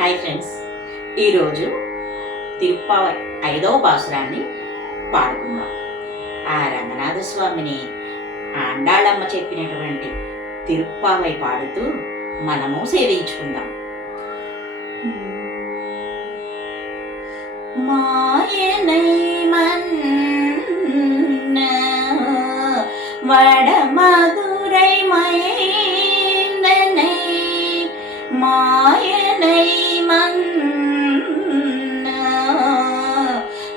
Hi friends, ఈరోజు తిరుప్పావై 5వ పాసురాన్ని పాడుకుందాం. ఆ రంగనాథ స్వామిని ఆండాళమ్మ చెప్పినటువంటి తిరుప్పావై పాడుతూ మనము సేవించుకుందాం. மாயனை மன்ன வடமதுரை மைந்தனை, மாயனை மன்ன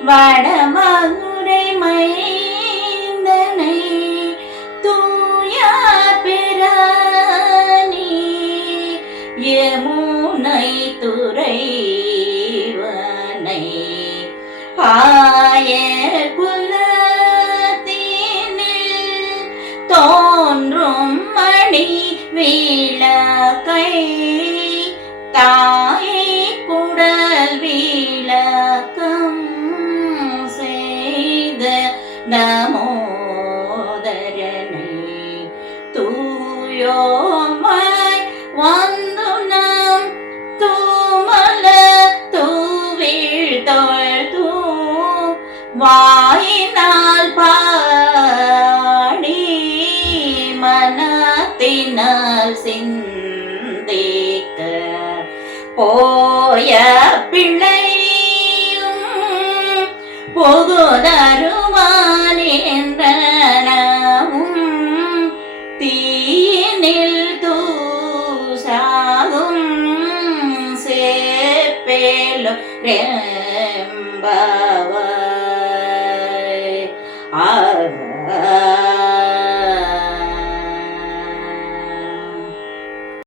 வடமதுரை மைந்தனை, தூய பிரானி யமுனை துறைவனை, ஆய குலத்தினில் தோன்றும் மணி விளக்கை, தாயை குடல் விளக்கம் செய்த நமோதரனை, தூயோமாய் வந்து நாம் தூமல தூவிழ்தொழ்தூ வாயினால் பாடி மனத்தினால் சிந்திக்க, போய பிள்ளையும் பொகுதருவான் என்றனவும், தீனில் தூசாகும் சேப்பேலும்